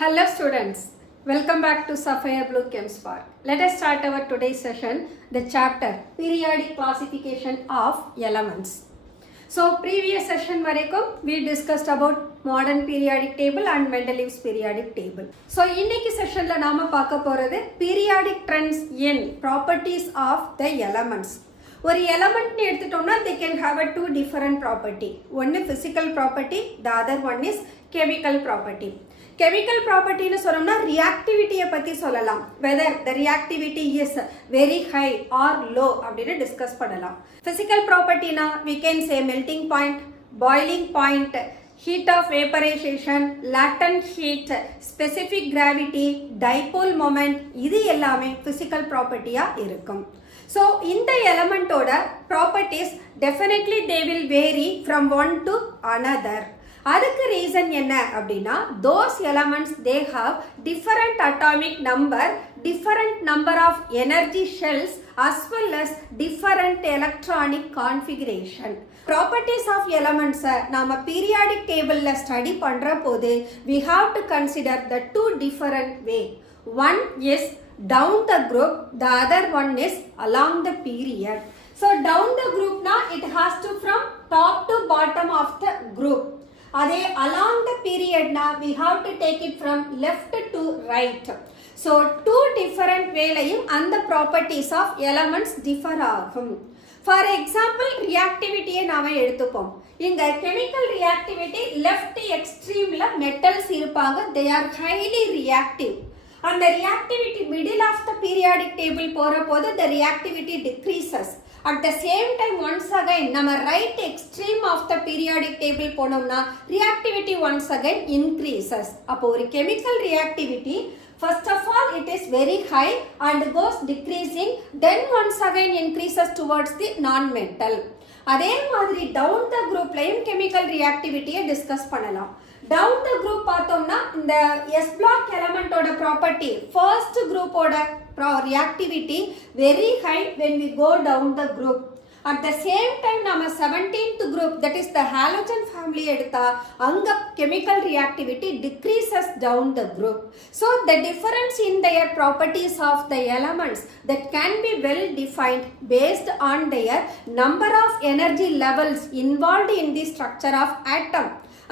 Hello students, welcome back to Sapphire Blue Chem Spark. Let us start our today's session, the chapter Periodic Classification of Elements. So previous session varaikkum we discussed about modern periodic table and Mendeleev's periodic table. So இன்னைக்கு sessionல நாம பார்க்க போறது periodic trends in properties of the elements. ஒரு element எடுத்துட்டோம்னா they can have a two different property. One is physical property, the other one is chemical property. Chemical property னு சொன்னோம்னா reactivity பத்தி சொல்லலாம். Whether the reactivity is very high or low அப்படினு discuss பண்ணலாம். Physical property னா we can say melting point, boiling point, heat of vaporization, latent heat, specific gravity, dipole moment இது எல்லாமே physical property-ஆ இருக்கும். So இந்த element ஓட properties definitely they will vary from one to another. அதுக்கு reason என்ன அப்படின்னா those elements they have different atomic number, different number of energy shells as well as different electronic configuration. Properties of elements நாம periodic tableல study பண்ற போது we have to consider the two different way. One is down the group, the other one is along the period. So down the group na it has to from top to bottom of the group. அதே along the period na we have to take it from left to right. So two different வேளையும் அந்த properties of elements differ ஆகும். For example reactivity-யை நாம எடுத்துப்போம். இங்க chemical reactivity left extremeல metals இருப்பாங்க, they are highly reactive. அந்த reactivity middle of the periodic table போற போது the reactivity decreases. At the same time once again நம்ம right extreme of the periodic table போனோம்னா reactivity once again increases. அப்போ ஒரு chemical reactivity first of all it is very high and goes decreasing, then once again increases towards the non-metal. அதே மாதிரி down the group லையும் chemical reactivity-யை discuss பண்ணலாம். Down the group பார்த்தோம்னா இந்த S block element ஓட property first group ஓட reactivity very high when we go down the group. At the same time நாம 17th group that is the halogen family எடுத்தா அங்க chemical reactivity decreases down the group. So the difference in their properties of the elements that can be well defined based on their number of energy levels involved in the structure of atom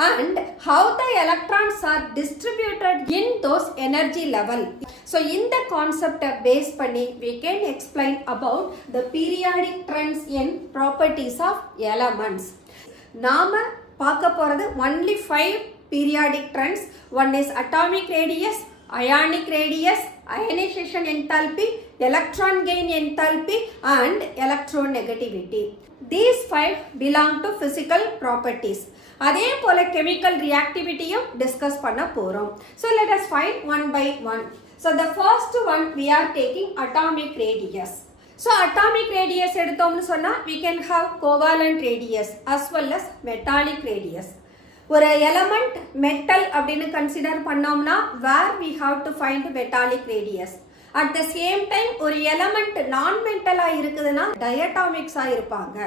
and how the electrons are distributed in those energy level. So in the concept base பண்ணி we can explain about the periodic trends in properties of elements. நாம பார்க்க போறது only 5 periodic trends. One is atomic radius, ionic radius, ionization enthalpy, electron gain enthalpy and electronegativity. These 5 belong to physical properties. அதே போல chemical reactivity-யும் discuss பண்ண போறோம். So let us find one by one. So the first one we are taking atomic radius. So atomic radius எடுத்தோம்னு சொன்னா we can have covalent radius as well as metallic radius. ஒரு element metal அப்படின்னு consider பண்ணோம்னா where we have to find metallic radius. At the same time ஒரு element non-metal-ஆ இருக்குதுன்னா diatomics-ஆ இருப்பாங்க.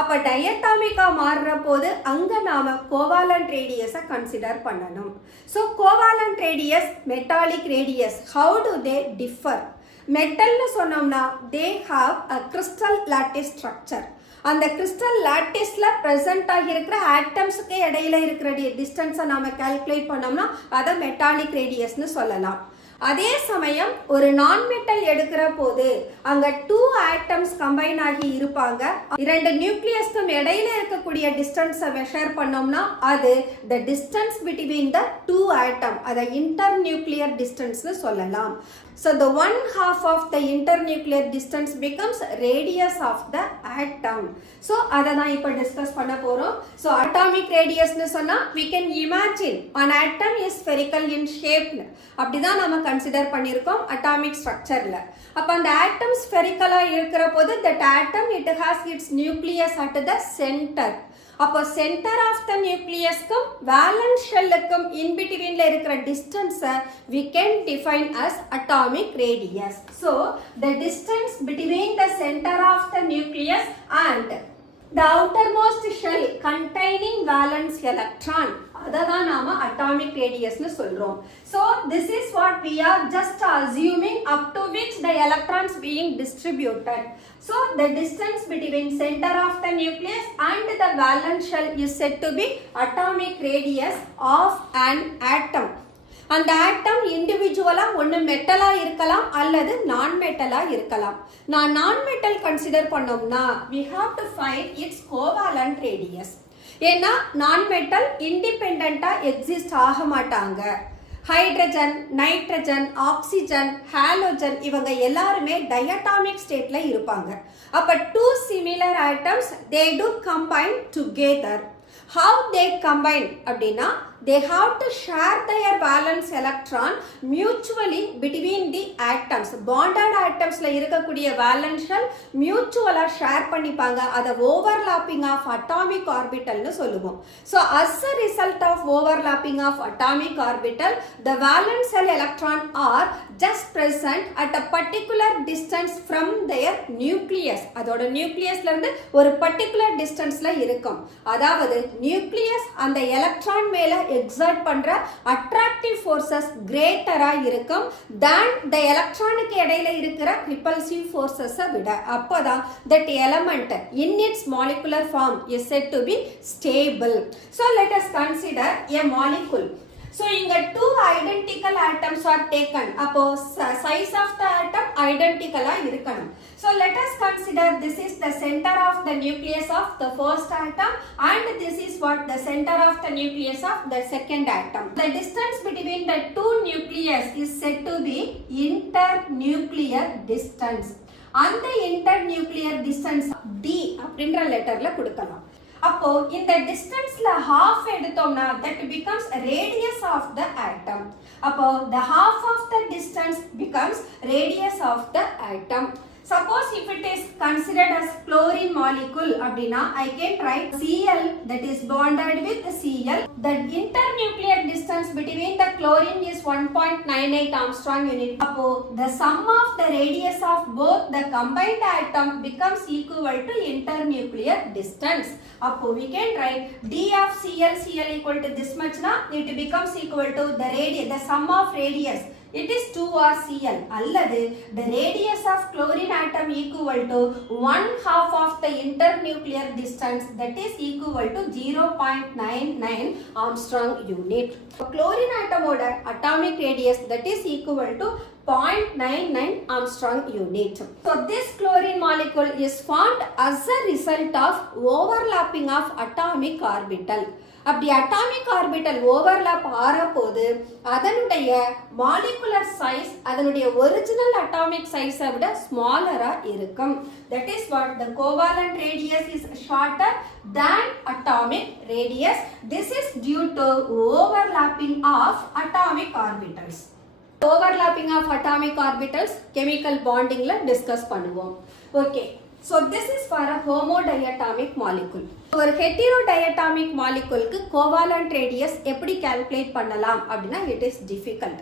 அப்ப diatomic-ஆ மாறுற போது அங்க நாம covalent radius-அ கன்சிடர் பண்ணணும். So covalent radius, metallic radius, how do they differ? மெட்டல்னு சொன்னோம்னா they have a crystal lattice structure. அந்த கிறிஸ்டல் லாட்டிஸ்ல பிரசன்ட் ஆகியிருக்கிற ஆட்டம்ஸுக்கு இடையில இருக்கிற டிஸ்டன்ஸை நாம கால்குலேட் பண்ணோம்னா அதை மெட்டாலிக் ரேடியஸ்னு சொல்லலாம். அதே சமயம் ஒரு நான் மெட்டல் எடுக்கிற போது அங்க 2 ஆட்டம்ஸ் கம்பைன் ஆகி இருப்பாங்க. இரண்டு நியூக்ளியஸ்க்கும் இடையில இருக்கக்கூடிய டிஸ்டன்ஸை மெஷர் பண்ணோம்னா அது the distance between the 2 atom, அதை internuclear distance-னு சொல்லலாம். So the one half of the internuclear distance becomes radius of the atom. So அதை தான் இப்போ டிஸ்கஸ் பண்ண போறோம். So atomic radius னு சொன்னா we can imagine an atom is spherical in shape. அப்படிதான் நம்ம கன்சிடர் பண்ணியிருக்கோம் atomic structure-ல. அப்ப அந்த atom spherical-ஆ இருக்கிற போது that atom it has its nucleus at the center. அப்போ center of the nucleus-க்கும் valence shell-க்கும் in between-ல இருக்கிற distance-ஐ we can define as atomic radius. So the distance between the center of the nucleus and the outermost shell containing valence electron அதை தான் நாம atomic radius னு சொல்றோம். So this is what we are just assuming up to which the electrons being distributed. So the distance between center of the nucleus and the valence shell is said to be atomic radius of an atom. அந்த ஆட்டம் இண்டிவிஜுவலா ஒன்று மெட்டலா இருக்கலாம் அல்லது நான் மெட்டலா இருக்கலாம். நான் நான் metal consider பண்ணோம்னா we have to find its covalent radius. ஏன்னா நான் மெட்டல் இண்டிபெண்டா எக்ஸிஸ்ட் ஆக மாட்டாங்க. ஹைட்ரஜன், நைட்ரஜன், ஆக்சிஜன், ஹாலோஜன் இவங்க எல்லாருமே டயட்டாமிக் ஸ்டேட்ல இருப்பாங்க. அப்ப two similar atoms they do combine together. How they combine அப்படின்னா they have to share their valence electron mutually between the atoms. Bonded atomsல இருக்கக்கூடிய valence shell mutually share பண்ணிப்பாங்க. அதை overlapping of atomic orbital னு சொல்லுவோம். So as a result of overlapping of atomic orbital, the valence shell electron are just present at a particular distance from their nucleus. அதோட நியூக்ளியஸ்ல இருந்து ஒரு particular distanceல இருக்கும். அதாவது nucleus அந்த எலக்ட்ரான் மேல exert பண்ற attractive forces greater-ஆ இருக்கும் than the electronic இடையில இருக்கிற repulsive forces விட. அப்பதான் that element in its molecular form is said to be stable. So let us consider a molecule. So இங்க two identical atoms are taken. அப்போ size of the atom identical-ஆ இருக்கணும். So let us consider this is the center of the nucleus of the first atom and this is what the center of the nucleus of the second atom. The distance between the two nucleus is said to be internuclear distance. அந்த internuclear distance D அப்படின்ற லெட்டர்ல கொடுக்கலாம். அப்போ இந்த டிஸ்டன்ஸ்ல half எடுத்தோம்னா that becomes radius of the atom. அப்போ the half of the distance becomes radius of the atom. Suppose if it is considered as chlorine molecule அப்படினா I can write Cl that is bonded with Cl. The internuclear distance between the chlorine is 1.98 Armstrong unit. அப்போ the sum of the radius of both the combined atom becomes equal to internuclear distance. அப்போ we can write d of Cl equal to this much na it becomes equal to the sum of radius. It is 2r Cl அல்லது the radius of chlorine atom equal to 1/2 of the internuclear distance that is equal to 0.99 Armstrong unit. Chlorine atom ஓட atomic radius that is equal to 0.99 Armstrong unit. So this chlorine molecule is formed as a result of overlapping of atomic orbital. அப்படி atomic orbital overlap ஆற போது அதனுடைய molecular size அதனுடைய original atomic சைஸை விட ஸ்மாலரா இருக்கும். That is what the covalent radius is shorter than atomic radius. This is due to overlapping of atomic orbitals. Overlapping of atomic orbitals chemical bonding ல discuss பண்ணுவோம். Okay, so this is for a homodiatomic molecule. ஒரு heterodiatomic moleculeக்கு covalent radius எப்படி calculate பண்ணலாம் அப்படின்னா it is difficult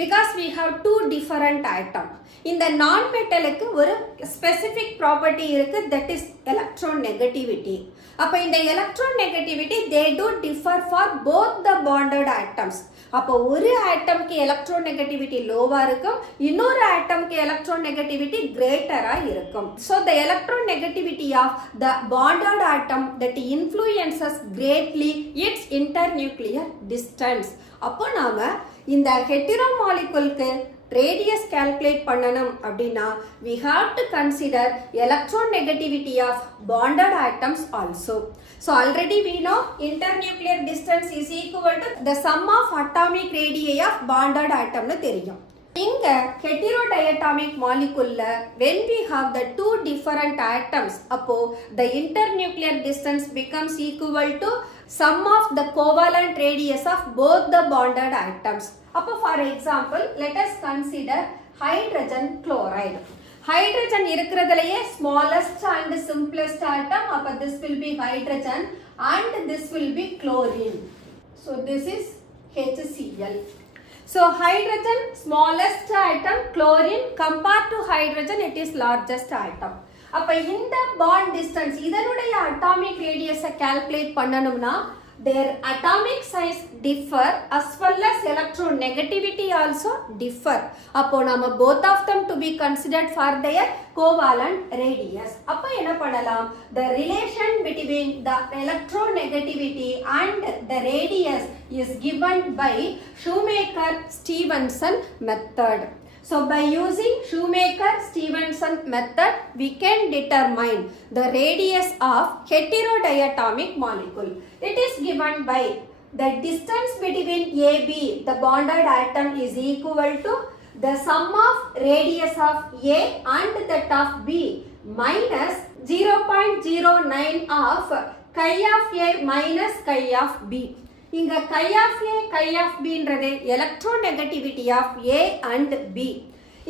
because we have two different atom. இந்த non metalக்கு ஒரு specific property இருக்கு that is electronegativity. அப்ப இந்த electronegativity they do differ for both the bonded atoms. அப்போ ஒரு ஆட்டம்க்கு எலக்ட்ரோநெகட்டிவிட்டி லோவா இருக்கும், இன்னொரு ஆட்டம்க்கு எலக்ட்ரோநெகட்டிவிட்டி கிரேட்டரா இருக்கும். So the electronegativity of the bonded atom that influences greatly its internuclear distance. அப்போ நாம இந்த ஹெட்டிரோ மாலிகுலுக்கு radius calculate பண்ணனும் அப்படினா we have to consider electronegativity of bonded atoms also. So already we know internuclear distance is equal to the sum of atomic radii of bonded atom னு தெரியும். இங்க heterodiatomic molecule when we have the two different atoms அப்போ the internuclear distance becomes equal to sum of the covalent radius of both the bonded atoms. அப்போ for example let us consider hydrogen chloride. hydrogen இருக்கிறதுலயே smallest and simplest atom. அப்போ this will be hydrogen and this will be chlorine. So this is HCl. So hydrogen smallest atom, chlorine compared to hydrogen it is largest atom. அப்ப இந்த bond distance இதனுடைய atomic radius calculate பண்ணனும்னா their atomic size differ as well as electronegativity also differ. அப்போ நம்ம both of them to be considered for their covalent radius. அப்போ என்ன பண்ணலாம்? The relation between the electronegativity and the radius is given by Shoemaker-Stevenson method. So by using Shoemaker-Stevenson method, we can determine the radius of heterodiatomic molecule. It is given by the distance between AB, the bonded atom, is equal to the sum of radius of A and that of B minus 0.09 of chi of A minus chi of B. இங்க chi of A, chi of B ன்றது electronegativity of A and B.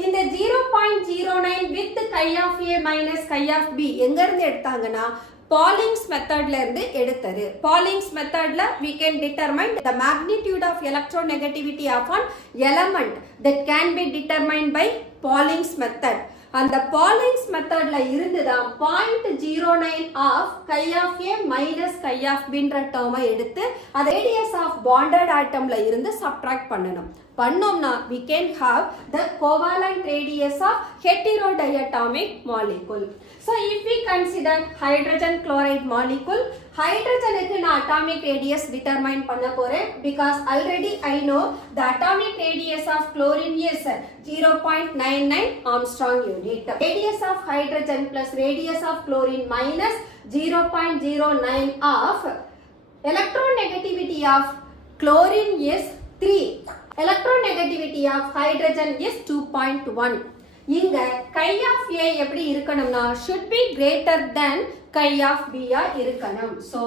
இந்த 0.09 with chi of A minus chi of B எங்க இருந்து எடுத்தாங்கன்னா Pauling's methodல இருந்து எடுத்தது. Pauling's methodல we can determine the magnitude of electronegativity of an element that can be determined by Pauling's method. அந்த Pauling's methodல இருந்துதான் 0.09 of chi of A minus chi of B ன்ற டேர்மை எடுத்து அது radius of bonded atomல இருந்து subtract பண்ணணும். பண்ணோம்னா we can have the covalent radius of heterodiatomic molecule. So if we consider hydrogen chloride molecule, hydrogenக்கு நான் atomic radius determine பண்ண போறேன் because already I know the atomic radius of chlorine is 0.99 Armstrong unit. Radius of hydrogen plus radius of chlorine minus 0.09 of electronegativity of chlorine is 3. Electronegativity of hydrogen is 2.1. இங்க chi of A எப்படி இருக்கணும்னா should be greater than chi of B இருக்கணும். So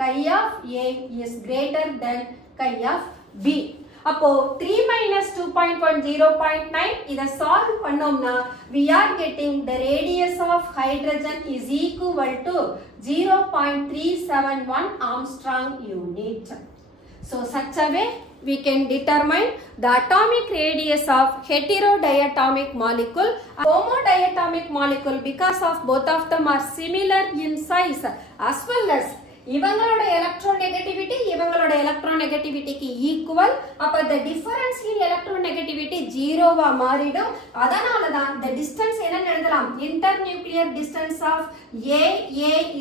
chi of A is greater than chi of B. அப்போ 3 minus 2.1 0.9 இதை solve பண்ணோம்னா we are getting the radius of hydrogen is equal to 0.371 Armstrong unit. So such a way we can determine the atomic radius of heterodiatomic molecule. Homodiatomic molecule because of both of them are similar in size as well as இவங்களோட electronegativity இவங்களோட electronegativity equal. அப்ப the difference in electronegativity 0வா மாறிடும். அதனால தான் the distance என்ன எழுதலாம்? Internuclear distance of A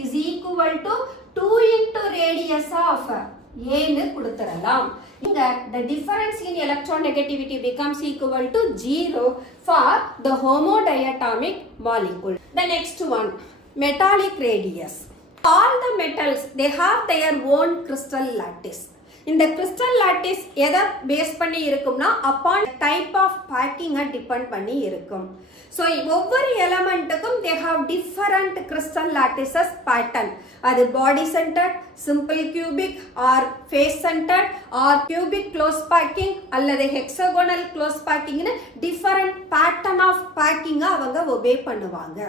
is equal to 2 into radius of A ன்னு கொடுத்துறலாம். இங்க the difference in electronegativity becomes equal to 0 for the homodiatomic molecule. The next one, metallic radius. All the metals they have their own crystal lattice. இந்த crystal lattice எதை base பண்ணி இருக்கும்னா upon type of packing depend பண்ணி இருக்கும். So ஒவ்வொரு எலமெண்ட்டுக்கும் they have different crystal lattices pattern. அது body centered, simple cubic or face centered or cubic close packing அல்லது hexagonal close packing னு different pattern of packing அவங்க obey பண்ணுவாங்க.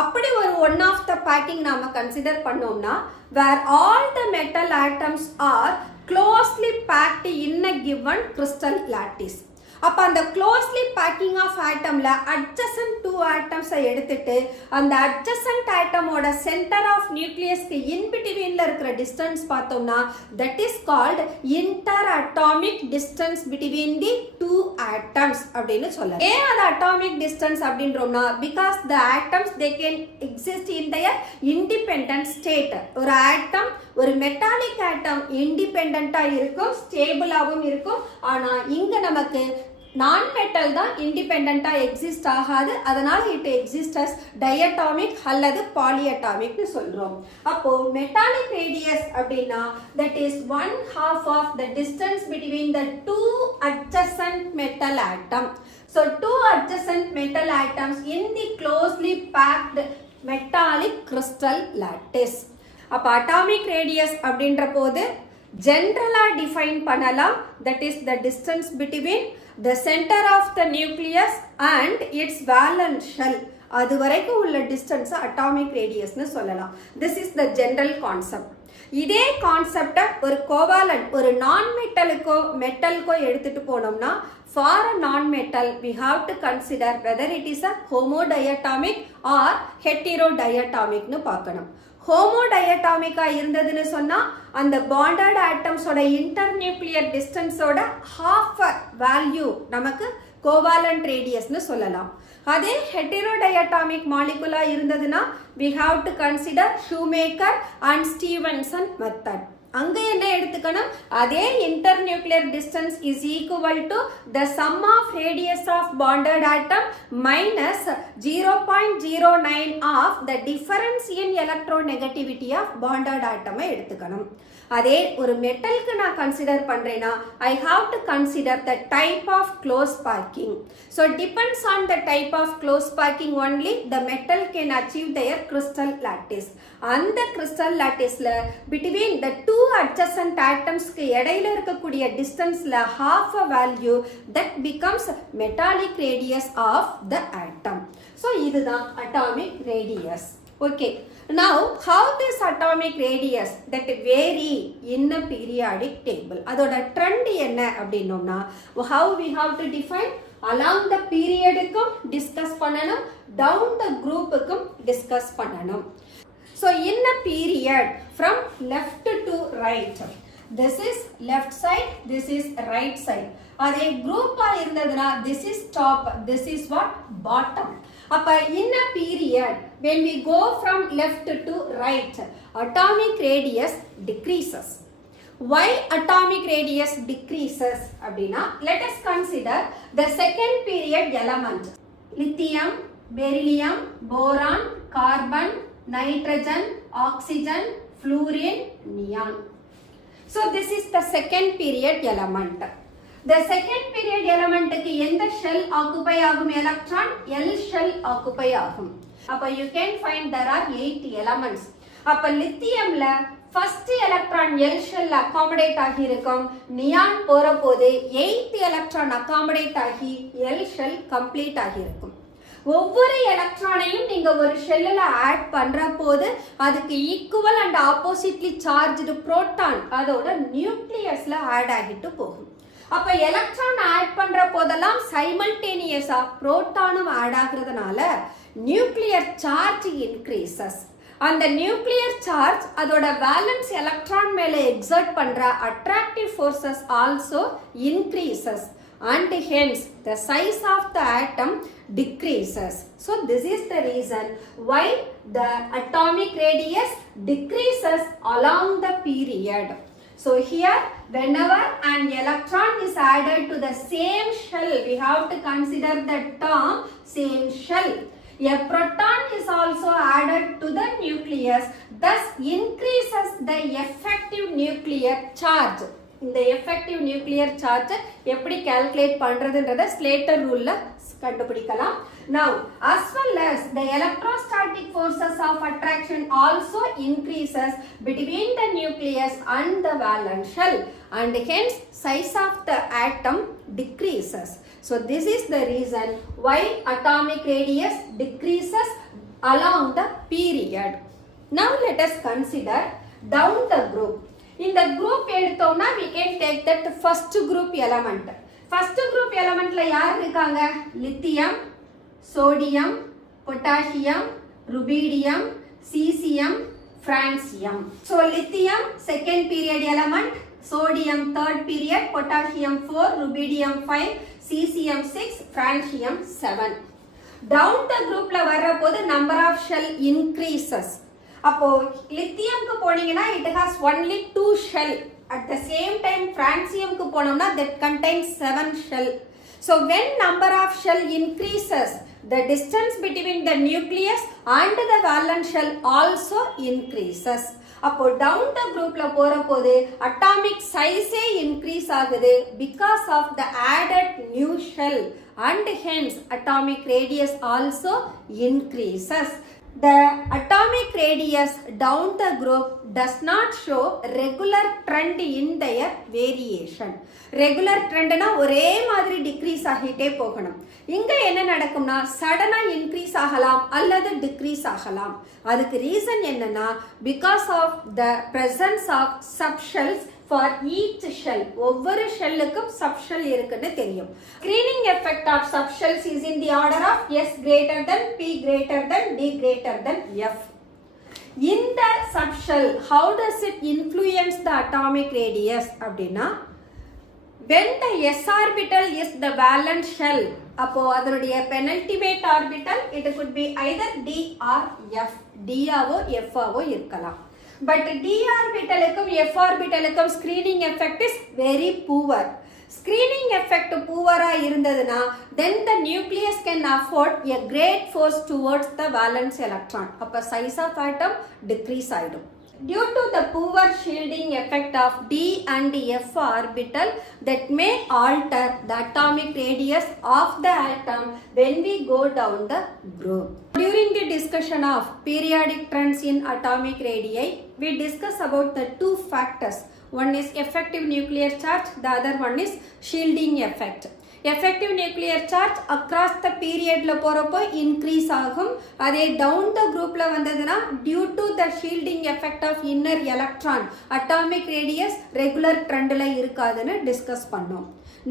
அப்படி ஒரு one of the packing நாம consider பண்ணோம்னா where all the metal atoms are closely packed in a given crystal lattice. அப்ப அந்த closely packing of atomல adjacent two atoms எடுத்துட்டு அந்த adjacent atomோட center of nucleusக்கு in betweenல இருக்கிற distance பார்த்தோம்னா that is called interatomic distance between the two atoms அப்படின்னு சொல்லலாம். ஏன் அது atomic distance அப்படின்றோம்னா because the atoms they can exist in their independent state. ஒரு atom ஒரு மெட்டாலிக் ஆட்டம் இண்டிபெண்டண்டா இருக்கும், ஸ்டேபிளாகவும் இருக்கும். ஆனா இங்க நமக்கு நான் மெட்டல் தான் இண்டிபெண்டண்டா எக்ஸிஸ்ட் ஆகாது. அதனால இட் எக்ஸிஸ்ட் அஸ் டயட்டாமிக் அல்லது பாலியட்டாமிக்னு சொல்றோம். அப்போ மெட்டாலிக் ரேடியஸ் அப்படின்னா that is 1/2 of the distance between the two adjacent metal atom. So two adjacent metal atoms in the closely packed metallic crystal lattice. அப்ப atomic radius அப்படின்ற போது ஜெனரலா define பண்ணலாம். that is the distance between the center of the nucleus and its valence shell. அது வரைக்கும் உள்ள distance atomic radius னு சொல்லலாம். this is the general concept. இதே கான்செப்டை ஒரு கோவாலண்ட் ஒரு நான் மெட்டலுக்கோ மெட்டலுக்கோ எடுத்துட்டு போனோம்னா for a non-metal we have to consider whether it is a homodiatomic or heterodiatomic னு பார்க்கணும். ஹோமோடயட்டாமிக்கா இருந்ததுன்னு சொன்னா அந்த பாண்டட் ஆட்டம்ஸோட இன்டர்நியூக்ளியர் டிஸ்டன்ஸோட half வேல்யூ நமக்கு கோவாலண்ட் ரேடியஸ்னு சொல்லலாம். அதே ஹெட்டரோடயட்டாமிக் மாலிகுலா இருந்ததுன்னா we have to consider Shoemaker and Stevenson method. அங்க என்ன எடுத்துக்கணும், அதே internuclear distance is equal to the sum of radius of bonded atom minus 0.09 of the difference in electronegativity of bonded ஆட்டமை எடுத்துக்கணும். அதே ஒரு மெட்டலுக்கு நான் கன்சிடர் பண்றேன்னா I have to consider the type of close packing. So depends on the type of close packing only the metal can achieve their crystal lattice. அந்த crystal லாட்டிஸ்ல between the two adjacent atomsக்கு இடையில இருக்கக்கூடிய டிஸ்டன்ஸ்ல half a value that becomes metallic radius of the atom. So இதுதான் atomic radius. Okay, now how this atomic radius that vary in a periodic table, அதோட trend என்ன அப்படின்னோம்னா how we have to define, along the periodக்கும் discuss பண்ணணும், down the groupக்கும் discuss பண்ணணும். So in a period from left to right, this is left side, this is right side. அதே group இருந்ததுனா this is top, this is what bottom. அப்ப in a period when we go from left to right, atomic radius decreases. Why atomic radius decreases அப்படினா let us consider the second period element. Lithium, beryllium, boron, carbon, nitrogen, oxygen, fluorine, neon. So this is the second period element. The second period element க்கு எந்த shell occupy ஆகும் electron? L shell occupy ஆகும். அப்ப you can find there are 8 elements. அப்ப lithiumல first electron L shell accommodate ஆகி இருக்கும். neon போற போது 8th electron accommodate ஆகி L shell complete ஆகி இருக்கும். ஒவ்வொரு எலக்ட்ரானையும் நீங்க ஒரு ஷெல்லில் ஆட் பண்ற போது அதுக்கு equal and oppositely charged proton அதோட நியூக்ளியஸ்ல ஆட் ஆகிட்டு போகும். அப்ப எலக்ட்ரான் ஆட் பண்ற போதெல்லாம் சைமல்டேனியஸா புரோட்டானும் ஆட் ஆகுறதுனால நியூக்ளியர் சார்ஜ் இன்க்ரீசஸ். அந்த நியூக்ளியர் சார்ஜ் அதோட வேலன்ஸ் எலக்ட்ரான் மேல எக்ஸர்ட் பண்ற attractive forces also increases. And hence the size of the atom decreases. So this is the reason why the atomic radius decreases along the period. So here whenever an electron is added to the same shell, we have to consider the term same shell. A proton is also added to the nucleus, thus increases the effective nuclear charge. இந்த effective nuclear charge எப்படி calculate பண்றதுன்றத Slater ரூல்ல கண்டுபிடிக்கலாம். Now as well as the electrostatic forces of attraction also increases between the nucleus and the valence shell, and hence size of the atom decreases. So this is the reason why atomic radius decreases along the period. Now let us consider down the group. இந்த group எடுத்தோம்னா we can take that first group element. First group elementல யார் இருக்காங்க? lithium, sodium, potassium, rubidium, cesium, francium. So lithium second period element, sodium third period, potassium 4, rubidium 5, cesium 6, francium 7. Down the groupல வரப்போது number of shell increases. அப்போ லித்தியம்க்கு போனீங்கன்னா it has only 2 shell. At the same time franciumக்கு போனோம்னா that contains 7 shell. So when number of shell increases, the distance between the nucleus and the valence shell also increases. அப்போ down the groupல போற போது atomic size increase ஆகுது because of the added new shell, and hence atomic radius also increases. The atomic radius down the group does not show regular trend in their variation. Regular trend na ஒரே மாதிரி decrease ஆகிட்டே போகணும். இங்க என்ன நடக்கும்னா சடனா increase ஆகலாம் அல்லது decrease ஆகலாம். அதுக்கு ரீசன் என்னன்னா because of the presence of subshells for each shell. ஒவ்வொரு ஷெல்லுக்கும் subshell இருக்குன்னு தெரியும். Screening effect of subshells is in the order of S greater than P greater than D greater than F. in the subshell how does it influence the atomic radius அப்படினா when the s orbital is the valence shell அப்போ அதனுடைய penultimate orbital it could be either d or f d ஆவோ f ஆவோ இருக்கலாம். But d orbitalukkum f orbitalukkum screening effect is very poor. Screening effect poor irundaduna then the nucleus can afford a great force towards the valence electron. Appa size of atom decrease aidum. Due to the poor shielding effect of d and f orbital that may alter the atomic radius of the atom when we go down the group. During the discussion of periodic trends in atomic radii, we discuss about the two factors. One is effective nuclear charge, the other one is shielding effect. Effective nuclear charge across the period la porappo increase agum, adhe down the group la vandaduna due to the shielding effect of inner electron atomic radius regular trend la irukadunu discuss pannom.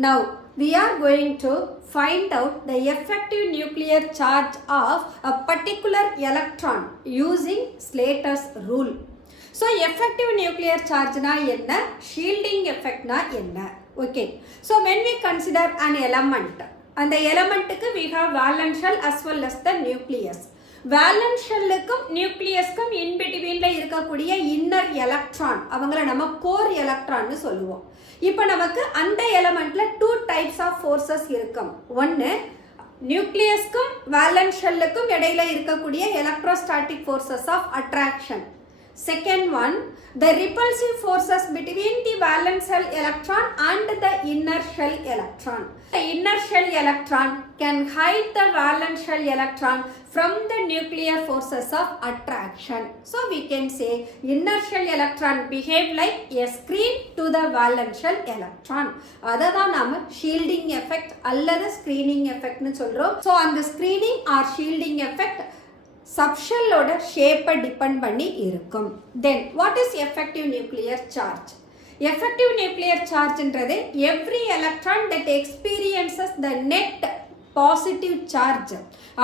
Now we are going to find out the effective nuclear charge of a particular electron using Slater's rule. So effective nuclear charge na enna, shielding effect na enna. Okay, so when we consider an element, and the element we have valence shell as well as the nucleus. Valence shell kum nucleus kum in between la irukakuriya inner electron avangala nama core electron nu solluvom. Ipo namakku and element la two types of forces irukum. One nucleus kum valence shell kum edaila irukakuriya electrostatic forces of attraction. Second one, the repulsive forces between the valence shell electron and the inner shell electron. The inner shell electron can hide the valence shell electron from the nuclear forces of attraction. So we can say inner shell electron behave like a screen to the valence shell electron. Adha nama shielding effect அல்லது screening effect nu solrom. So on the screening or shielding effect subshell oda shape depend பண்ணி இருக்கும். Then what is effective nuclear charge? Effective nuclear charge என்றது every electron that experiences the net positive charge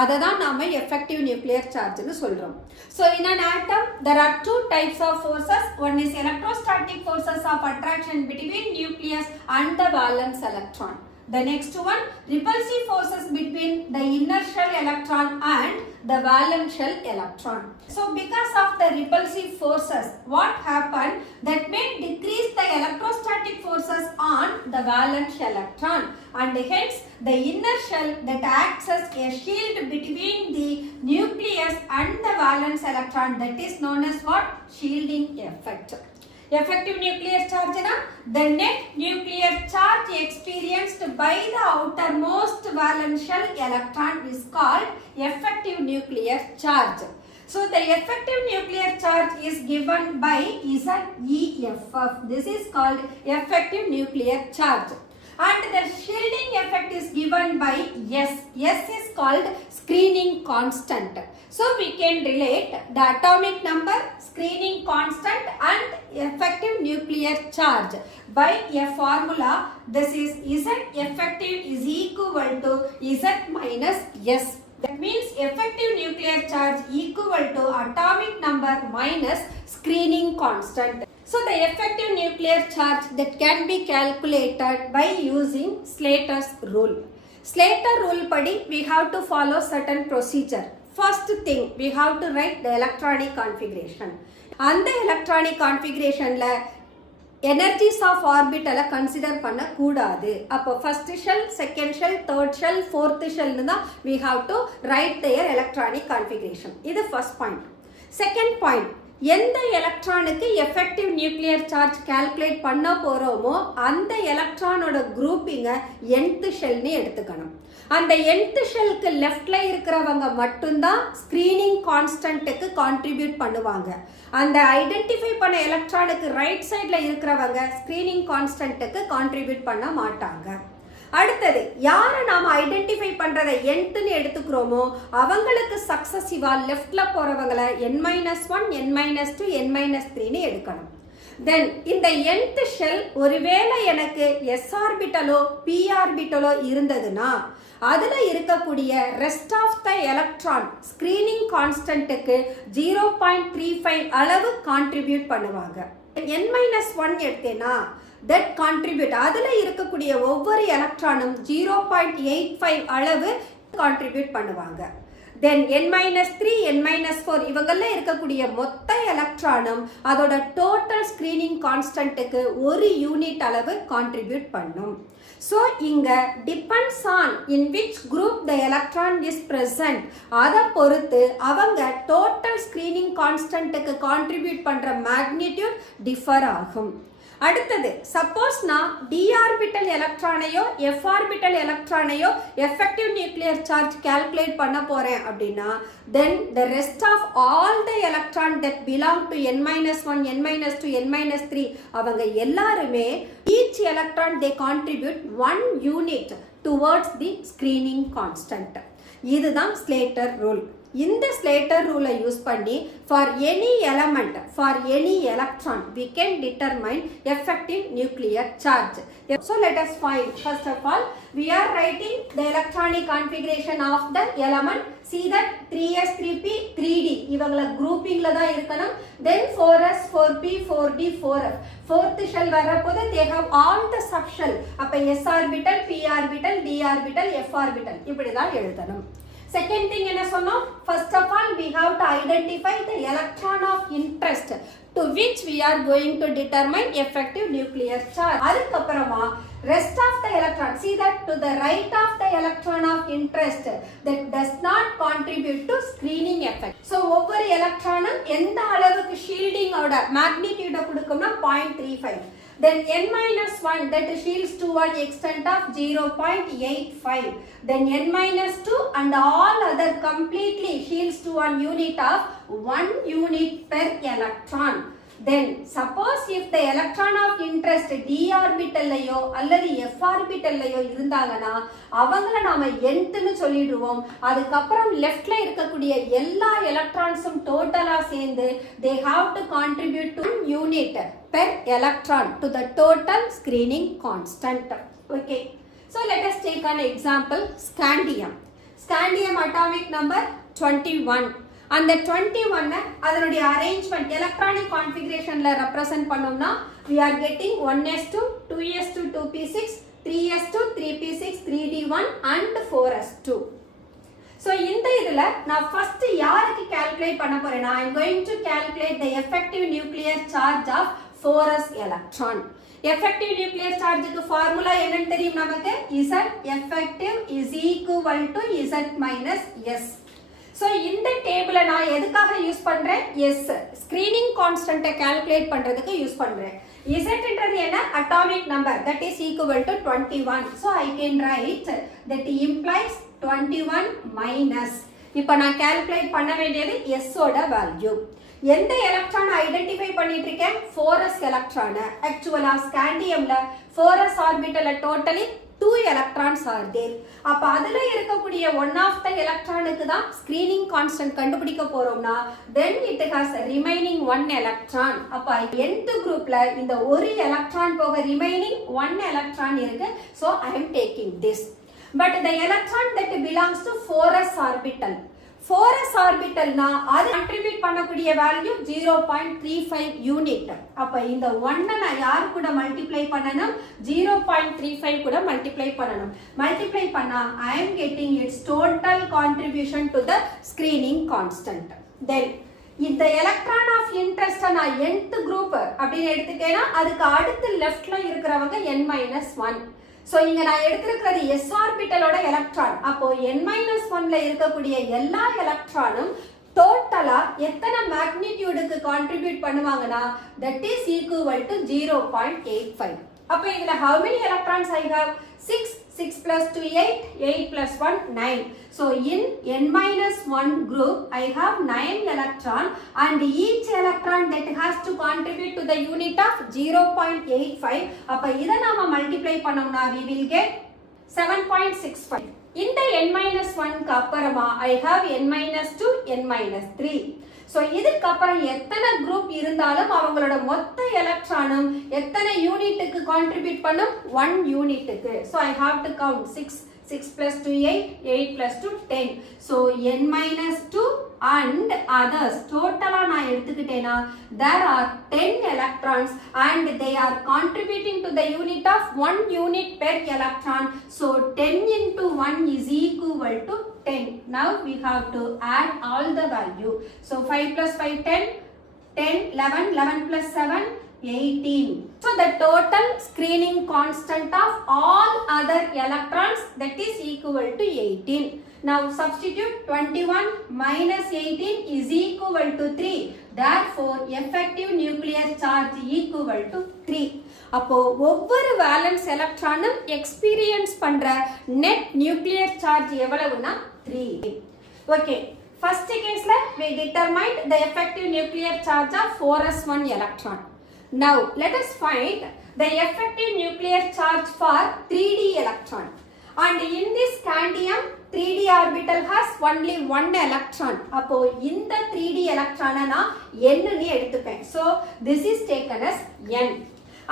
அததான் நாம effective nuclear charge னு சொல்றோம். So in an atom there are two types of forces. One is electrostatic forces of attraction between nucleus and the valence electron. The next one, repulsive forces between the inner shell electron and the valence shell electron. So because of the repulsive forces, what happened? That may decrease the electrostatic forces on the valence electron, and hence the inner shell that acts as a shield between the nucleus and the valence electron, that is known as what? Shielding effect. Effective nuclear charge na the net nuclear charge experienced by the outermost valence shell electron is called effective nuclear charge. So the effective nuclear charge is given by ZEFF. This is called effective nuclear charge. And the shielding effect is given by S. S is called screening constant. So we can relate the atomic number, screening constant and effective nuclear charge by a formula. This is Z effective is equal to Z minus S. That means effective nuclear charge equal to atomic number minus screening constant. So the effective nuclear charge that can be calculated by using Slater's rule. Slater rule padi we have to follow certain procedure. First thing, we have to write the electronic configuration. And the electronic configuration la energies of orbital consider panna koodadu. Appo first shell, second shell, third shell, fourth shell na we have to write their electronic configuration. This is first point. Second point, எந்த எலக்ட்ரானுக்கு effective nuclear charge calculate பண்ண போகிறோமோ அந்த எலக்ட்ரானோட குரூப்பிங்கை nth ஷெல்னு எடுத்துக்கணும். அந்த nth ஷெல்க்கு லெஃப்டில் இருக்கிறவங்க மட்டும்தான் screening கான்ஸ்டன்ட்டுக்கு contribute பண்ணுவாங்க. அந்த ஐடென்டிஃபை பண்ண எலக்ட்ரானுக்கு ரைட் சைடில் இருக்கிறவங்க ஸ்க்ரீனிங் கான்ஸ்டன்ட்டுக்கு கான்ட்ரிபியூட் பண்ண மாட்டாங்க. அடுத்தது யாரை நாம் ஐடென்டிஃபை பண்ணுறதை nthன்னு எடுத்துக்கிறோமோ அவங்களுக்கு சக்ஸசிவாக லெஃப்டில் போகிறவங்களை n-1, n-2, n-3ன்னு எடுக்கணும். தென் இந்த nth ஷெல் ஒருவேளை எனக்கு s ஆர்பிட்டலோ p ஆர்பிட்டலோ இருந்ததுன்னா அதுல இருக்கக்கூடிய rest of the electron screening கான்ஸ்டன்ட்டுக்கு 0.35 அளவு கான்ட்ரிபியூட் பண்ணுவாங்க. n-1 எடுத்தேன்னா that contribute அதுல இருக்கக்கூடிய ஒவ்வொரு எலக்ட்ரானும் 0.85 அளவு கான்ட்ரிபியூட் பண்ணுவாங்க. தென் n-3 n-4 இவங்கள இருக்கக்கூடிய மொத்த எலக்ட்ரானும் அதோட டோட்டல் ஸ்கிரீனிங் கான்ஸ்டன்ட்டுக்கு 1 யூனிட் அளவு கான்ட்ரிபியூட் பண்ணும். ஸோ இங்க depends on in which group the electron is present அதை பொறுத்து அவங்க டோட்டல் ஸ்கிரீனிங் கான்ஸ்டன்ட்டுக்கு கான்ட்ரிபியூட் பண்ற மேக்னிடியூட் டிஃபர் ஆகும். அடுத்தது சப்போஸ் நான் d ஆர்பிட்டல் எலக்ட்ரானையோ f ஆர்பிட்டல் எலக்ட்ரானையோ எஃபெக்டிவ் நியூக்ளியர் சார்ஜ் கால்குலேட் பண்ண போறேன் அப்படின்னா then the rest of all the electron that belong to n-1 n-2 n-3 அவங்க எல்லாருமே each electron they contribute 1 unit towards the screening constant. இதுதான் Slater rule. இந்த Slater ரூலை use பண்ணி for any element, for any electron we can determine effective nuclear charge. So let us find, first of all we are writing the electronic configuration of the element. See that 3s 3p 3d இவங்கள groupingல தான் இருக்கணும். Then 4s 4p 4d 4f fourth shell வரப்போது they have all the subshell. அப்ப s orbital p orbital d orbital f orbital இப்படி தான் எழுதணும். Second thing என்ன சொன்னோம்? First of all we have to identify the electron of interest to which we are going to determine effective nuclear charge. அதுக்கப்புறமா rest of the electron, see that to the right of the electron of interest that does not contribute to screening effect. So ஒவ்வொரு எலக்ட்ரானும் எந்த அளவுக்கு shielding ஓட magnitude கொடுக்கும்னா 0.35. Then n-1 that shields to one extent of 0.85. Then n-2 and all other completely shields to one unit of 1 unit per electron. Then suppose if the electron of interest d ஆர்பிட்டல்லையோ அல்லது f ஆர்பிட்டல்லையோ இருந்தாங்கன்னா அவங்கள நாம nth னு சொல்லிடுவோம். அதுக்கப்புறம் லெஃப்ட்ல இருக்கக்கூடிய எல்லா எலக்ட்ரான்ஸும் டோட்டலா சேர்ந்து they have to contribute to unit per electron to the total screening constant. Okay, so let us take an example. Scandium. Scandium atomic number 21. அந்த 21 அதனுடைய அரேஞ்ச்மெண்ட் எலக்ட்ரானிக் கான்ஃபிகரேஷன்ல ரெப்ரசன்ட் பண்ணோம்னா we are getting 1s2 2s2 2p6 3s2 3p6 3d1 and 4s2. So இந்த இதுல நான் first யாருக்கு calculate பண்ண போறேன்னா I am going to calculate the effective nuclear charge of 4s electron. effective nuclear chargeக்கு formula என்னன்னு தெரியும் நமக்கு? Z effective is equal to Z minus S. So இந்த டேபிளை நான் எதுக்காக யூஸ் பண்றேன்? S ஸ்கிரீனிங் கான்ஸ்டன்ட்டை கால்குலேட் பண்றதுக்கு யூஸ் பண்றேன். Z என்றது என்ன? Atomic number, that is equal to 21. So I can write that implies 21 minus. இப்போ நான் கால்குலேட் பண்ண வேண்டியது S ஓட வேல்யூ. எந்த எலக்ட்ரான் ஐடென்டிஃபை பண்ணிட்டு இருக்கேன்? 4s electron. ஆக்சுவலா ஸ்காண்டியம்ல 4s ஆர்பிட்டல்ல totally 2 electrons are there. அப்ப அதுல இருக்கக்கூடிய one of the electronக்கு தான் ஸ்கிரீனிங் கான்ஸ்டன்ட் கண்டுபிடிக்க போறோம்னா then it has remaining 1 electron. அப்ப nth குரூப்ல இந்த ஒரு எலக்ட்ரான் போக remaining 1 electron இருக்கு. So I am taking this. But the electron that belongs to 4s orbital. 4s orbital na அது contribute பண்ணக்கூடிய வேல்யூ 0.35 யூனிட். அப்ப இந்த 1 நான் யார் கூட மல்டிப்ளை பண்ணனும்? 0.35 கூட மல்டிப்ளை பண்ணனும். மல்டிப்ளை பண்ணா I am getting its total contribution to the screening constant. Then இந்த எலக்ட்ரான் ஆஃப் இன்ட்ரெஸ்ட் நான் nth குரூப் அப்படி எடுத்துட்டேனா அதுக்கு அடுத்து லெஃப்ட்ல இருக்குறவங்க n-1. So இங்க நான் எடுத்திருக்கிறது s ஆர்பிட்டலோட எலக்ட்ரான். அப்போ n-1ல இருக்கக்கூடிய எல்லா எலக்ட்ரானும் டோட்டலா எத்தனை மேக்னிட்யூடுக்கு கான்ட்ரிபியூட் பண்ணுவாங்கன்னா that is equal to 0.85. அப்ப இதுல how many electrons I have? 6 6 plus 2 8 8 plus 1 9. So in n-1 group I have 9 electron and each electron that has to contribute to the unit of 0.85. அப்ப இத நாம மல்டிப்ளை பண்ணோம்னா we will get 7.65. இந்த n-1 க்கு அப்புறமா I have n-2 n-3. So இதுக்கப்புறம் எத்தனை group இருந்தாலும் அவங்களோட மொத்த எலக்ட்ரானும் எத்தனை யூனிட்டுக்கு கான்ட்ரிபியூட் பண்ணும் 1 யூனிட்டுக்கு. So I have to count 6 plus 2 8, 8 plus 2 10. So n minus 2 and others total நான் எடுத்துக்கிட்டேனா there are 10 electrons and they are contributing to the unit of 1 unit per electron. So 10 into 1 is equal to 10. Now we have to add all the value. So 5 plus 5 10, 10 11, 11 plus 7 18. So the total screening constant of all other electrons that is equal to 18. Now substitute 21 minus 18 is equal to 3. Therefore effective nuclear charge equal to 3. அப்போ ஒவ்வொரு valence எலக்ட்ரானும் experience பண்ற net nuclear charge எவ்வளவுனா 3. Okay. First case la we determined the effective nuclear charge of 4s1 electron. Now let us find the effective nuclear charge for 3d electron, and in this scandium 3d orbital has only one electron. அப்போ இந்த 3d electron na n னு எடுத்துப்பேன். So this is taken as n.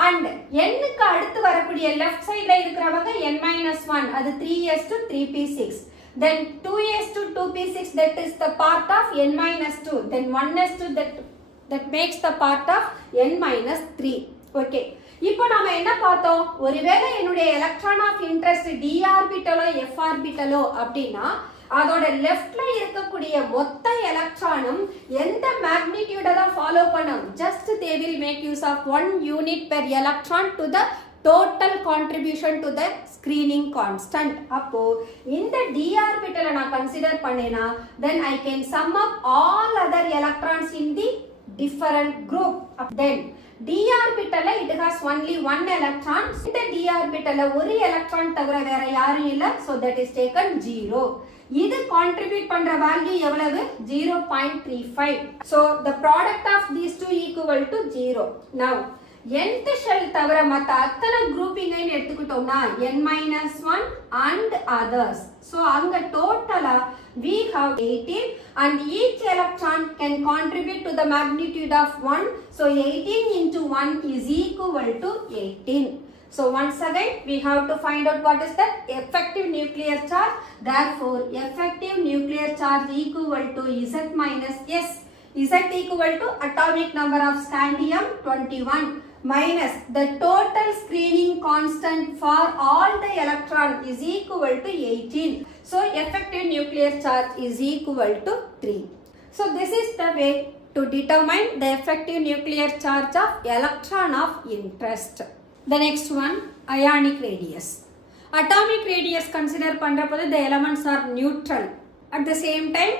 And n க்கு அடுத்து வரக்கூடிய left side ல இருக்குறவங்க n-1, அது 3s to 3p6. Then 2s to 2p6, that is the part of n-2. Then 1s to that makes the part of n-3. Okay. இப்போ நாம என்ன பார்த்தோம்? ஒருவேளை என்னுடைய எலக்ட்ரான் ஆஃப் இன்ட்ரெஸ்ட் d ஆர்பிட்டலோ f ஆர்பிட்டலோ அப்படினா அதோட லெஃப்ட்ல இருக்கக்கூடிய மொத்த எலக்ட்ரானும் எந்த மேக்னிட்யூட தான் ஃபாலோ பண்ணும்? just they will make use of 1 unit per electron to the total contribution to the screening constant. அப்போ இந்த d ஆர்பிட்டலை நான் consider பண்ணேனா then I can sum up all other electrons in the different group. Then d orbital it has only one electron. இந்த d orbital ஒரு electron தவிர வேற யாரும் இல்ல. So that is taken 0. இது contribute பண்ற value எவ்வளவு? 0.35. So the product of these two equal to 0. Now nth shell தவிர மத்த அத்தனை grouping ஐ எடுத்துக்கிட்டோம்னா n-1 and others. So அங்க டோட்டலா we have 18 and each electron can contribute to the magnitude of 1. So 18 into 1 is equal to 18. So once again we have to find out what is the effective nuclear charge. Therefore effective nuclear charge equal to Z minus S. Z equal to atomic number of scandium 21 minus the total screening constant for all the electron is equal to 18. So effective nuclear charge is equal to 3. So this is the way to determine the effective nuclear charge of electron of interest. The next one, ionic radius. Atomic radius consider பண்றப்போது the elements are neutral. At the same time,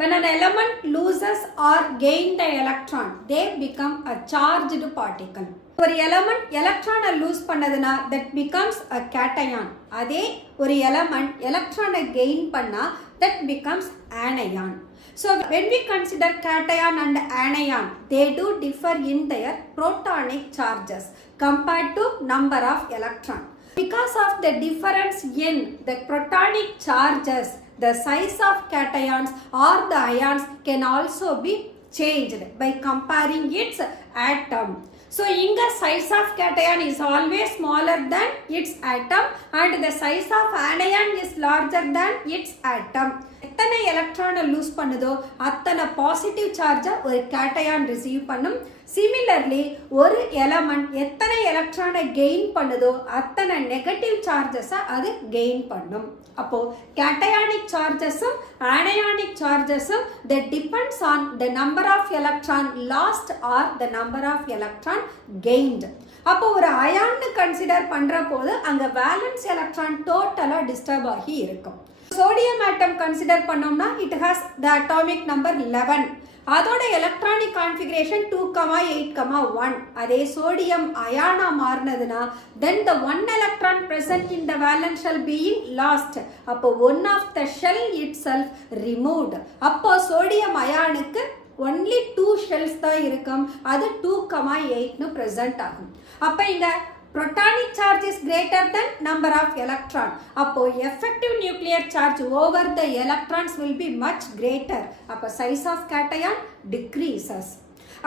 when an element loses or gain the electron, they become a charged particle. ஒரு element electron lose பண்ணதுனா that becomes a cation. அதே ஒரு element electron gain பண்ணா that becomes anion. So when we consider cation and anion, they do differ in their protonic charges compared to number of electron. Because of the difference in the protonic charges, the size of cations or the ions can also be changed by comparing its atom. So inga size of cation is always smaller than its atom and the size of anion is larger than its atom. எத்தனை எலக்ட்ரானை loose பண்ணுதோ அத்தனை positive சார்ஜை ஒரு cation receive பண்ணும். Similarly ஒரு element எத்தனை எலக்ட்ரானை கெயின் பண்ணுதோ அத்தனை நெகட்டிவ் சார்ஜஸை அது கெயின் பண்ணும். அப்போ cationic சார்ஜஸும் ஆனயானிக் சார்ஜஸும் that depends on the number of electron lost or the number of electron gained. அப்போ ஒரு அயான்னு கன்சிடர் பண்ற போது அங்க வேலன்ஸ் எலக்ட்ரான் டோட்டலா டிஸ்டர்ப் ஆகி இருக்கும். சோடியம் ஆட்டம் கன்சிடர் பண்ணோம்னா it has the atomic number 11. அதோட எலக்ட்ரானிக் கான்ஃபிகரேஷன் 2,8,1. அதே sodium அயானா மாறினதுனா then the one electron present in the valence shell being lost. அப்போ one of the shell itself removed. அப்போ சோடியம் அயானுக்கு only 2 shells தான் இருக்கும். அது 2,8 னு present ஆகும். அப்போ இங்க protonic charge is greater than number of electron. அப்போ effective nuclear charge over the electrons will be much greater. அப்போ size of cation decreases.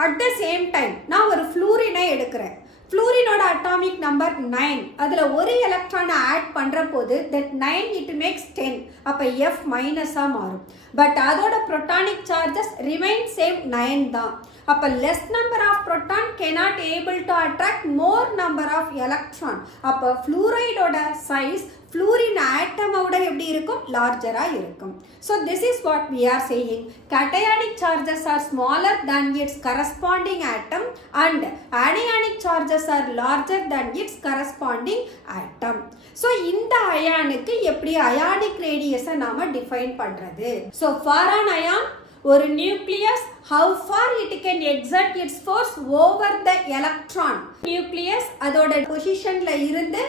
At the same time, நான் ஒரு fluorine எடுக்கிறேன். ஃப்ளூரினோட அட்டாமிக் நம்பர் 9. அதில் ஒரு எலக்ட்ரானை ஆட் பண்ணுற போது தட் 9 இட் மேக்ஸ் 10. அப்போ எஃப் மைனஸாக மாறும். பட் அதோட ப்ரோட்டானிக் சார்ஜஸ் ரிமைன் சேம் 9 தான். அப்போ less number of proton cannot able to attract more number of electron. அப்போ ஃப்ளூரைடோட சைஸ் ஃப்ளூரின் ஆட்டமோட எப்படி இருக்கும், லார்ஜராக இருக்கும். So this is what we are saying. cationic charges are smaller than its corresponding atom and anionic charges are larger than its corresponding atom. So இந்த அயானுக்கு எப்படி ionic ரேடியஸை நாம டிஃபைன் பண்ணுறது? ஸோ ஃபார் an ion ஒரு nucleus how far it can exert its force over the electron. Nucleus அதோட பொசிஷன்ல இருந்து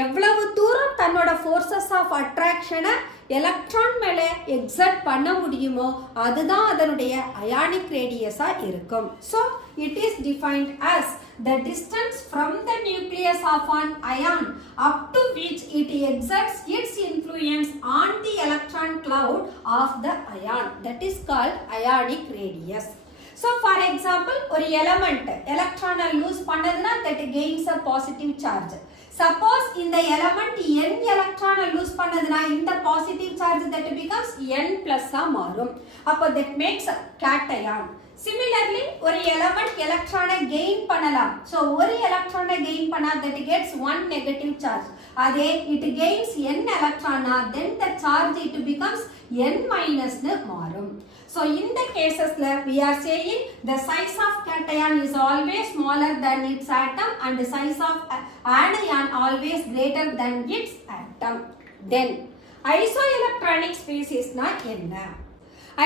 எவ்வளவு தூரம் தன்னோட ஃபோர்ஸஸ் ஆஃப் அட்ராக்ஷனை எலக்ட்ரான் மேலே எக்ஸர்ட் பண்ண முடியுமோ அதுதான் அதனுடைய அயானிக் ரேடியஸாக இருக்கும். So it is defined as the distance from the nucleus of an ion up to which it exerts its influence on the electron cloud of the ion. That is called ionic radius. So for example, ஒரு element எலக்ட்ரானை lose பண்ணதுன்னா that gains a positive charge. Suppose இந்த element n எலக்ட்ரானை lose பண்ணதுன்னா இந்த positive charge that becomes n plus ஆ மாறும். அப்போ that makes a cation. Similarly, ஒரு எலமெண்ட் எலக்ட்ரானை கெயின் பண்ணலாம். ஸோ ஒரு எலக்ட்ரானை கெயின் பண்ணா that gets one negative charge. அதே it gains n எலக்ட்ரானா then the charge it becomes n minus னு மாறும். So in the cases we are saying the size of cation is always smaller than its atom and the size of anion always greater than its atom. Then isoelectronic species na enna?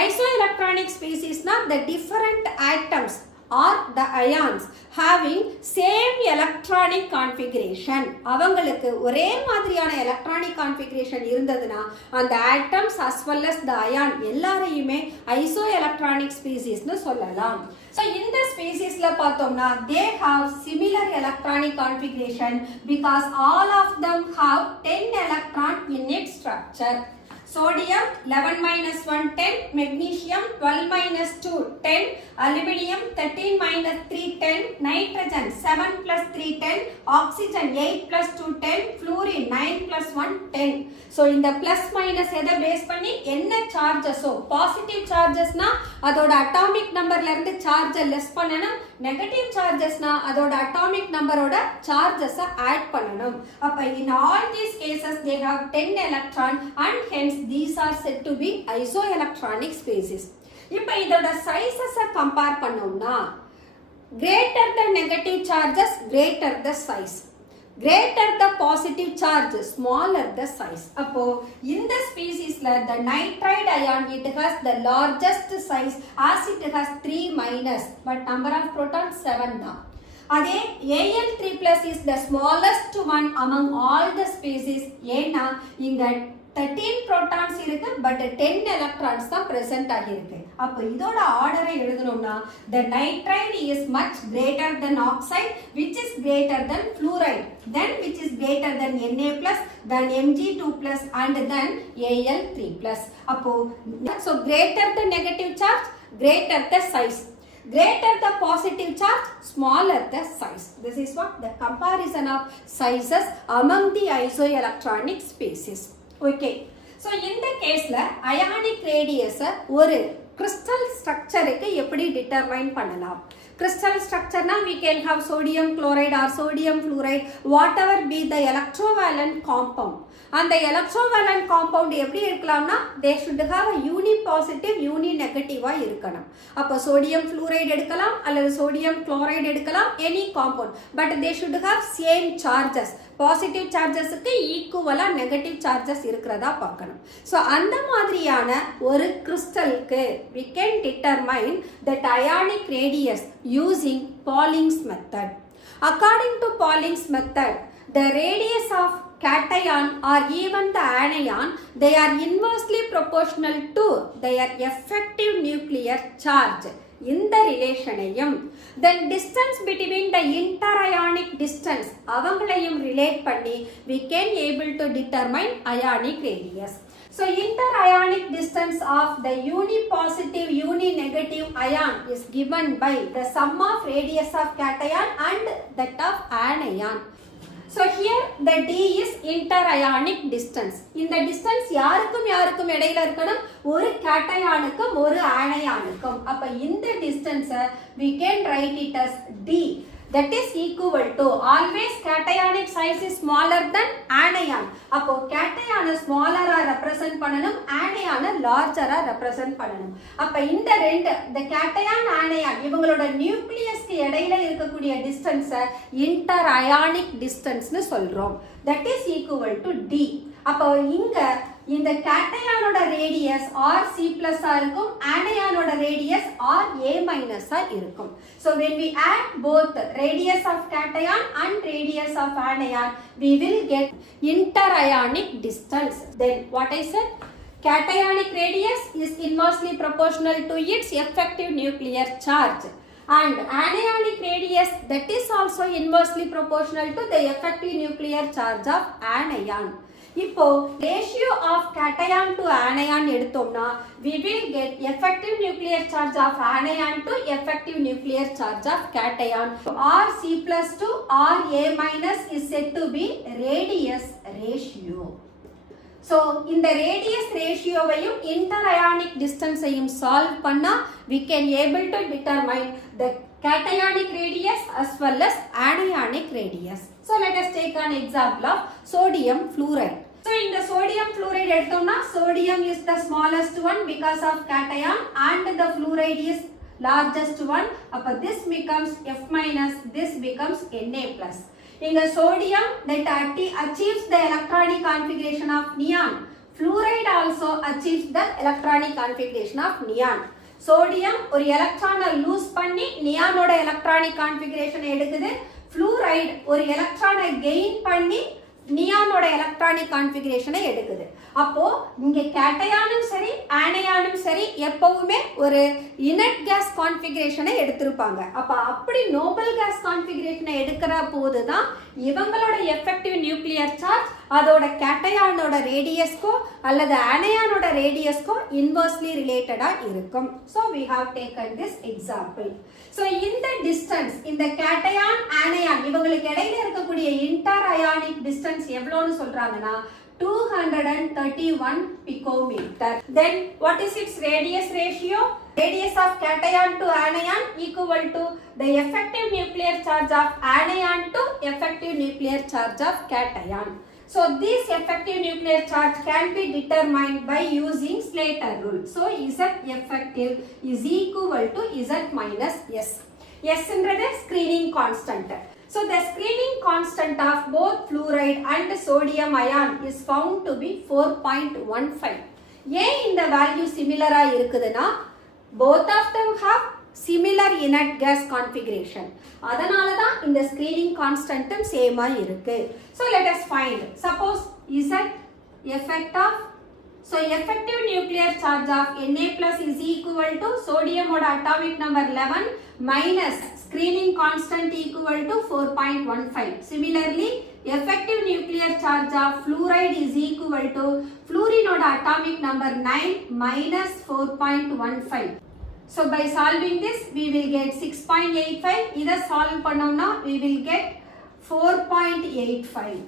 Isoelectronic species na the different atoms or the ions having same electronic configuration. அவங்களுக்கு ஒரே மாதிரியான electronic configuration இருந்ததுன்னா அந்த atoms as well as the ion எல்லாரையுமே isoelectronic species னு சொல்லலாம். So இந்த speciesல பார்த்தோம்னா they have similar electronic configuration because all of them have 10 electron in its structure. Sodium 11 minus 1 10, magnesium 12 minus 2 10, aluminum 13 minus 3 10, nitrogen 7 plus 3 10, oxygen 8 plus 2 10, fluorine 9 plus 1 10. So இந்த plus minus எதை base பண்ணி என்ன சார்ஜஸோ positive சார்ஜஸ்னா அதோட atomic நம்பர்ல இருந்து சார்ஜை less பண்ணணும், negative சார்ஜஸ்னா அதோட அட்டாமிக் நம்பரோட சார்ஜஸை ஆட் பண்ணணும். அப்ப in all these cases they have 10 electron and hence these are said to be isoelectronic species. இப்போ இதோட சைஸஸை கம்பேர் பண்ணோம்னா greater the negative charges greater the size, greater the positive charge smaller the size. அப்போ இந்த ஸ்பீசிஸ்ல the nitride ion it has the largest size as it has 3 minus but number of protons 7 தான். அதே Al3+ is the smallest one among all the species. ஏன்னா இங்க 13 protons இருக்கு but 10 electrons தான் present ஆகியிருக்கு. அப்போ இதோட ஆர்டரை எழுதணும்னா the nitride is much greater than oxide which is greater than fluoride, then which is greater than Na+, then Mg2+ and then Al3+. அப்போ so greater the negative charge greater the size, greater the positive charge smaller the size. This is what the comparison of sizes among the isoelectronic species. Okay, so இந்த கேஸ்ல ionic ரேடியஸை ஒரு crystal ஸ்ட்ரக்சருக்கு எப்படி determine பண்ணலாம்? crystal structure na we can have sodium chloride or sodium fluoride, whatever be the electrovalent compound. And the electrovalent compound எப்படி இருக்கலாம்னா they should have a uni positive uni negative ஆ இருக்கணும். அப்போ sodium fluoride எடுக்கலாம் அல்லது sodium chloride எடுக்கலாம், any compound, but they should have same charges. Positive சார்ஜஸுக்கு ஈக்குவலா negative charges இருக்கிறதா பார்க்கணும். ஸோ அந்த மாதிரியான ஒரு கிறிஸ்டலுக்கு we can determine that ionic radius using Pauling's method. According to Pauling's method, the radius of cation or even the anion, they are inversely proportional to their effective nuclear charge. இந்த ரிலேஷனையும் then distance between the interionic distance அவங்களையும் relate பண்ணி we can able to determine ionic radius. So interionic distance of the unipositive uninegative ion is given by the sum of radius of cation and that of anion. So here the D is interionic distance. இந்த distance யாருக்கும் இடையில இருக்கணும், ஒரு கேட்டயானுக்கும் ஒரு ஆனயானுக்கும். அப்ப இந்த distance we can write it as D. That is equal to always cationic size is smaller than anion. அப்போ cation smaller represent பண்ணனும், anion larger represent பண்ணனும். அப்ப இந்த ரெண்டு the cation anion இவங்களோட நியூக்ளியஸ்க்கு இடையில இருக்கக்கூடிய distance interionic distance னு சொல்றோம். That is equal to D. அப்போ இங்க இந்த கேட்டயானோட ரேடியஸ் RC+ இருக்கும், ஆனயானோட ரேடியஸ் RA- இருக்கும். So when we add both radius of cation and radius of anion, we will get interionic distance. Then what I said? Cationic radius is inversely proportional to its effective nuclear charge. And anionic radius that is also inversely proportional to the effective nuclear charge of anion. இப்போ ratio of cation to anion எடுத்தோம்னா we will get effective nuclear charge of anion to effective nuclear charge of cation. RC+ to RA- is said to be radius ratio. So இந்த radius ratioவையும் interionic distanceையும் solve பண்ணா we can able to determine the cationic radius as well as anionic radius. So let us take an example of sodium fluoride. So in the sodium fluoride எடுத்தோம்னா sodium is the smallest one because of cation and the fluoride is largest one. அப்ப this becomes F-, this becomes Na+. இங்க sodium that achieves the electronic configuration of neon. Fluoride also achieves the electronic configuration of neon. Sodium ஒரு எலக்ட்ரானை loose பண்ணி நியானோட electronic configuration எடுக்குது. fluoride ஒரு எலக்ட்ரானை gain பண்ணி நியானோட electronic கான்ஃபிகரேஷனை எடுக்குது. அப்போ இங்க கேட்டயானும் சரி ஆனயானும் சரி எப்பவுமே ஒரு இனட் கேஸ் கான்ஃபிகரேஷனை எடுத்திருப்பாங்க. அப்ப அப்படி நோபல் கேஸ் கான்ஃபிகரேஷனை எடுக்கிற போதுதான் இவங்களோட எஃபெக்டிவ் நியூக்ளியர் சார்ஜ் அதோட கேட்டயானோட ரேடியஸ்க்கோ அல்லது ஆனயானோட ரேடியஸ்க்கோ இன்வெர்ஸ்லி ரிலேட்டடா இருக்கும். So we have taken this example. So இந்த distance இந்த cation anion இவங்களுக்கு இடையில இருக்கக்கூடிய interionic distance எவ்வளவுன்னு சொல்றாங்கன்னா 231 picometer. Then what is its radius ratio? Radius of cation to anion equal to the effective nuclear charge of anion to effective nuclear charge of cation. So this effective nuclear charge can be determined by using Slater rule. So Z effective is equal to Z minus S. S is screening constant. So the screening constant of both fluoride and sodium ion is found to be 4.15. ஏன் இந்த value சிமிலரா இருக்குதுன்னா both of them have similar inert gas configuration. அதனால தான் இந்த screening constantum சேமா இருக்கு. So let us find. Suppose Z effect of effective nuclear charge of Na+ is equal to sodium oda atomic number 11 minus screening constant equal to 4.15. Similarly, effective nuclear charge of fluoride is equal to fluorine oda atomic number 9 minus 4.15. So by solving this, we will get 6.85. Either solve pannomna, we will get 4.85.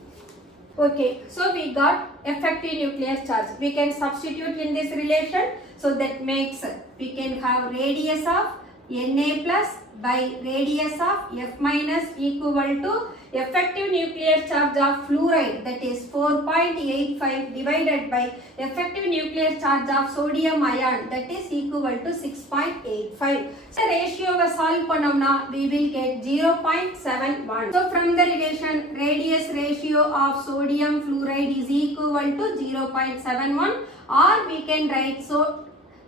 Okay, so we got effective nuclear charge. We can substitute in this relation. So that makes, we can have radius of Na+ by radius of F- equal to effective nuclear charge of fluoride, that is 4.85 divided by effective nuclear charge of sodium ion, that is equal to 6.85. So ratio we solve pannomna, we will get 0.71. So from the relation, radius ratio of sodium fluoride is equal to 0.71, or we can write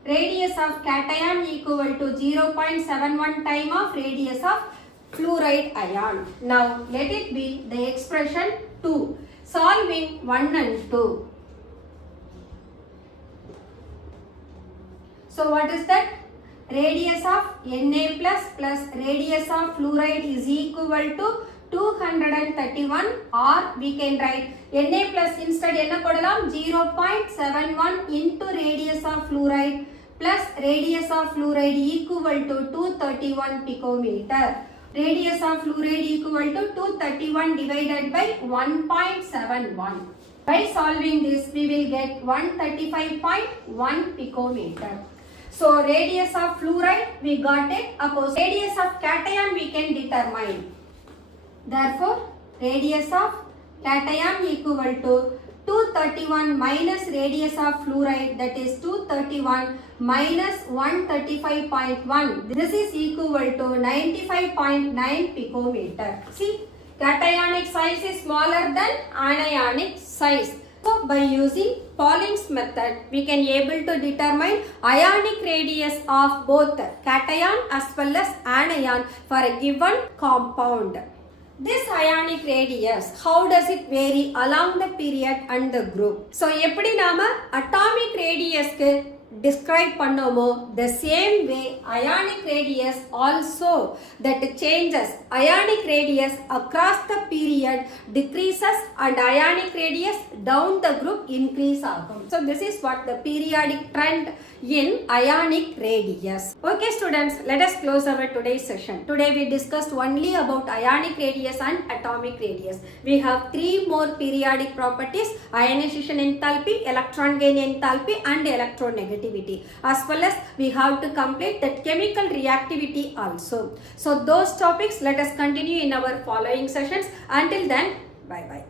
radius of cation equal to 0.71 time of radius of fluoride ion. Now let it be the expression 2. Solving 1 and 2. So what is that? radius of Na plus radius of fluoride is equal to 231, or we can write Na plus instead என்ன போடலாம் 0.71 into radius of fluoride plus radius of fluoride equal to 231 picometer. Radius of fluoride equal to 231 divided by 1.71. By solving this, we will get 135.1 picometer. So radius of fluoride we got it. Opposite radius of cation we can determine. Therefore, radius of cation equal to 231 minus radius of fluoride, that is 231 minus 135.1. This is equal to 95.9 picometer. See, cationic size is smaller than anionic size. So, by using Pauling's method, we can able to determine ionic radius of both cation as well as anion for a given compound. This ionic radius, how does it vary along the period and the group? So, எப்படி நாம atomic radius க்கு describe பண்ணோமோ, the same way ionic radius also that changes. Ionic radius across the period decreases and ionic radius down the group increase ஆகும். So, this is what the periodic trend in ionic radius. Okay students, let us close our today's session. Today we discussed only about ionic radius and atomic radius. We have three more periodic properties: ionization enthalpy, electron gain enthalpy and electronegativity. As well as we have to complete that chemical reactivity also. So those topics let us continue in our following sessions. Until then, bye bye.